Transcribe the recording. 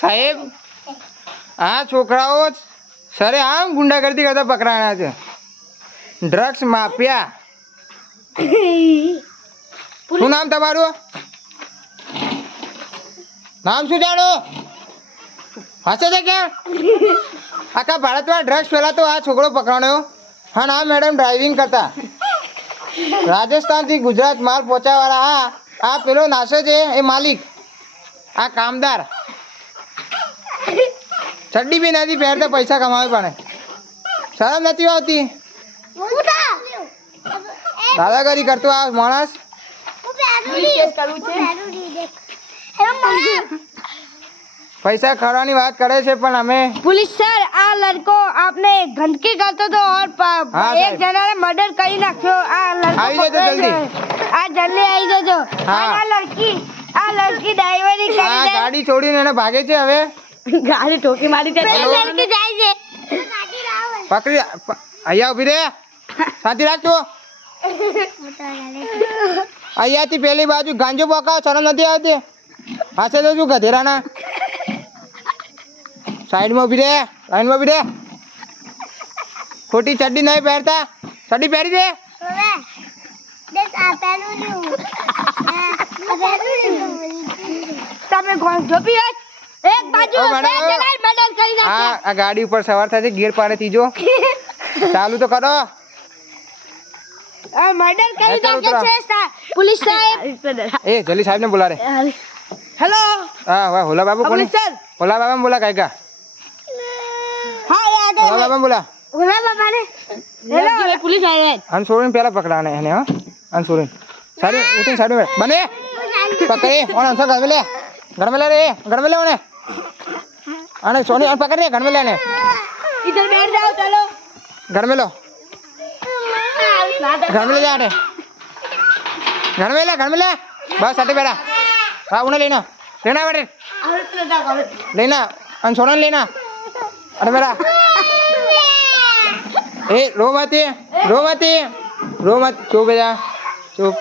સાહેબ આ છોકરાઓ સરે આમ ગુંડાગર્દી કરતા પકડાયા છે. Drugs mafia. શું નામ તમારું? નામ શું જાણો? હશે છે ક્યાં? આખા ભારતમાં ડ્રગ્સ ફેલાતો આ છોકરો પકડાયો. હા ના મેડમ ડ્રાઇવિંગ કરતા રાજસ્થાનથી ગુજરાત માલ પહોંચાવાળા. આ પેલો નાશે છે એ માલિક. આ કામદાર ચડ્ડી બી નથી પહેરતા, પૈસા કમાવે પણ શરમ નથી આવતી. દાદાગીરી કરતો આ માણસ. પૈસા ખરવાની વાત કરે છે પણ અમે पुलिस सर आ लड़को आपने गंदगी करते तो और एक जना ने मर्डर કરી નાખ્યો. આ લડકો આવી જજો જલ્દી. આ જલ્દી આવી જજો. આ લડકી ડ્રાઈવરી કરી આ દે. ગાડી છોડીને એને ભાગે છે. હવે ગાડી ઠોકી મારી છે. લડકી જાય છે. પકડી અહીંયા ઉભી રે. શાંતિ રાખજો. અહીંયાથી પેલી બાજુ ગાંજો પકાવ. શરમ નથી આવતી? પાસે તો શું ગધેરાના. સાઈડમાં ઉભી રે. લાઈનમાં ઉભી રે. ખોટી ચડ્ડી નહીં પહેરતા. ચડ્ડી પહેરી દે. તમે કોણ જોપી એક બાજુ મર્ડર કરી નાખ્યો. આ ગાડી ઉપર સવાર થાય છે. ગેર પાડે ત્રીજો. ચાલુ તો કરો. આ મર્ડર કરી નાખ્યો છે पुलिस साहब. એ જલ્દી સાહેબ ને બોલા રે. हेलो હા વાહ હોલા બાબુ કોણ? Police sir. હોલા બાબા બોલા કાયકા. हाँ याद है. હોલા બાબા બોલા. ओला बाबा ने हेलो पुलिस आए हैं. અનસોરીને પેલા પકડાને એને. હા અનસોરીને સારી ઉઠી સાઈડ में બને પકડે. ઓન અનસર ઘર में ले रे घर में ले ओने आने सोनी और पकड़ रे घर में लेने. इधर बैठ जाओ चलो. घर में लो. घर में ले जा रे. घर में ले बस हटे बेटा. हाँ उन्हें लेना बेटे लेना अनसोना लेना. अरे मेरा ए रो मत चुप बेटा चुप.